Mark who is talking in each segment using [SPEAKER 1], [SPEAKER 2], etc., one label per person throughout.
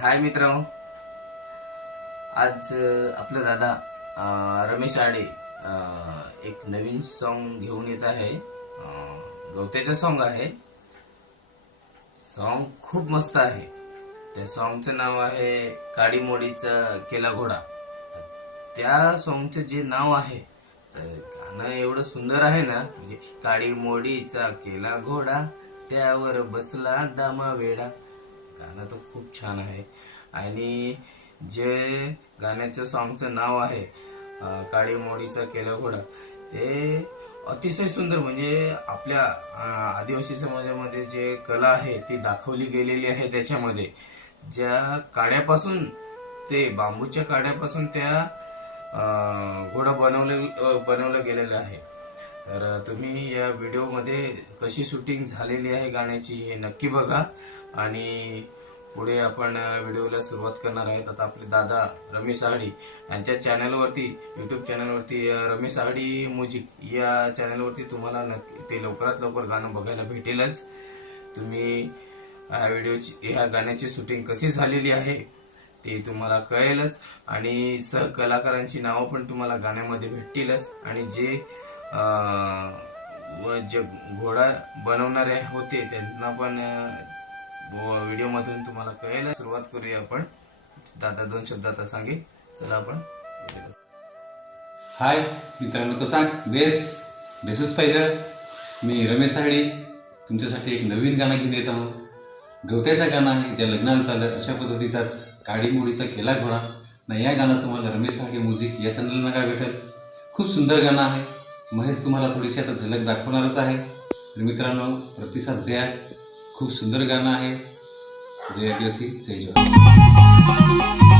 [SPEAKER 1] हाय मित्र. आज आपला दादा रमेश आडे एक नवीन सॉन्ग घेऊन येत आहे. गवत्याचं सॉन्ग आहे. सॉन्ग खूप मस्त आहे. त्या सॉन्गचं नाव आहे काडीमोडीचा केला घोडा. त्या सॉन्गचं जे नाव आहे गाणं एवढं सुंदर आहे ना म्हणजे काडीमोडीचा केला घोडा त्यावर बसला दामा वेडा गाणं तर खूप छान आहे. आणि जे गाण्याचं सॉन्गचं नाव आहे काळी मोडीचा केला घोडा ते अतिशय सुंदर म्हणजे आपल्या आदिवासी समाजामध्ये जे कला आहे ती दाखवली गेलेली आहे त्याच्यामध्ये. ज्या काड्यापासून ते बांबूच्या काड्यापासून त्या घोडा बनवले बनवलं गेलेलं आहे. तर तुम्ही या व्हिडिओमध्ये कशी शूटिंग झालेली आहे गाण्याची हे नक्की बघा. आणि पुढे आपण व्हिडिओला सुरुवात करणार आहेत. आता आपले दादा रमेश आहाडी यांच्या चॅनलवरती युट्यूब चॅनलवरती रमेश आहाडी म्युझिक या चॅनलवरती तुम्हाला नक्की ते लवकरात लवकर गाणं बघायला भेटेलच. तुम्ही ह्या व्हिडिओची ह्या गाण्याची शूटिंग कशी झालेली आहे ते तुम्हाला कळेलच. आणि सहकलाकारांची नावं पण तुम्हाला गाण्यामध्ये भेटतीलच. आणि जे जे घोडा बनवणारे होते त्यांना पण व्हिडिओ मधून तुम्हाला कळेल सुरुवात करूया आपण. दादा दोन शब्दात सांगेल चला आपण.
[SPEAKER 2] हाय मित्रांनो कसा? बेस बेसच पाहिजे. मी रमेश हाडी तुमच्यासाठी एक नवीन गाणं घेऊन येत आहोत. गवत्याचा गाणं आहे ज्या लग्नाला चाललं अशा पद्धतीचाच काडीमोडीचा केला घोडा. ना या गाणं तुम्हाला रमेश हाडी म्युझिक या चॅनलला काय भेटेल. खूप सुंदर गाणं आहे. महेश तुम्हाला थोडीशी आता झलक दाखवणारच आहे. तर मित्रांनो प्रतिसाद द्या. खूप सुंदर गाणं आहे. जय आदिवासी जय जवान.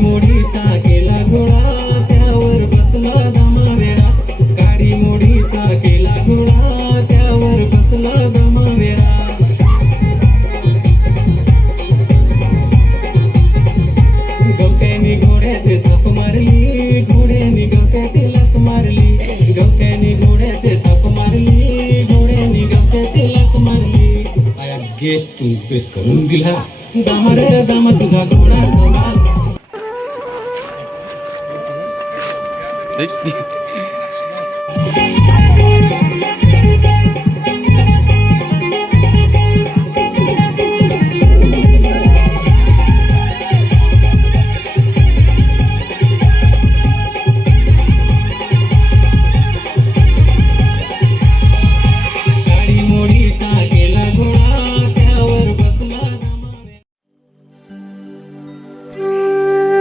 [SPEAKER 3] मोडीचा केला घोडा त्यावर बसला मोडीचा केला घोडा त्यावर बसला घोड्याचे थाप मारली घोड्यानी गवत्याचे लात मारली. गवत्यानी घोड्याचे थाप मारली घोड्यानी गवत्याचे लात मारली. गे तू पेस करून दिला. दामा दामा तुझा घोडा 哎，你。